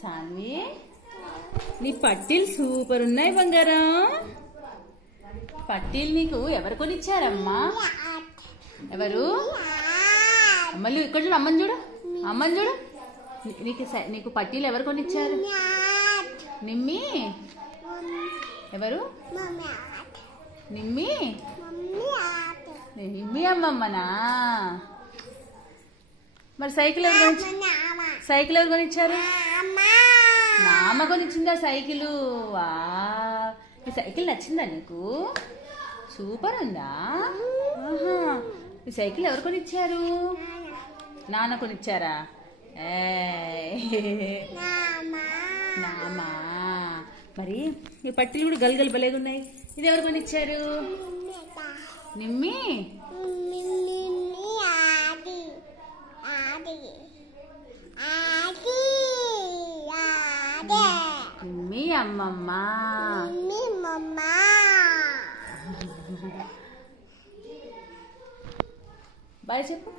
సాన్వి నీ పట్టీలు సూపర్ ఉన్నాయి బంగారం. పట్టీలు నీకు ఎవరు కొనిచ్చారమ్మా? ఎవరు? మళ్ళీ ఇక్కడ చూడు, అమ్మని చూడు, అమ్మని చూడు. నీకు పట్టీలు ఎవరు కొనిచ్చారు? నిమ్మి. ఎవరు? నిమ్మి. నిమ్మి అమ్మమ్మనా? మరి సైకిల్ ఎవరు కొనిచ్చారు? నాన్న కొనిచ్చిందా సైకిల్? వా, ఈ సైకిల్ నచ్చిందా నీకు? సూపర్ ఉందా? ఈ సైకిల్ ఎవరు కొనిచ్చారు? నాన్న కొనిచ్చారా? నామా. మరి ఈ పట్టీలు కూడా గలగలు భలేగా ఉన్నాయి. ఇది ఎవరు కొనిచ్చారు? నిమ్మి. నిమ్మి అమ్మమ్మ. బాయ్ చెప్పు.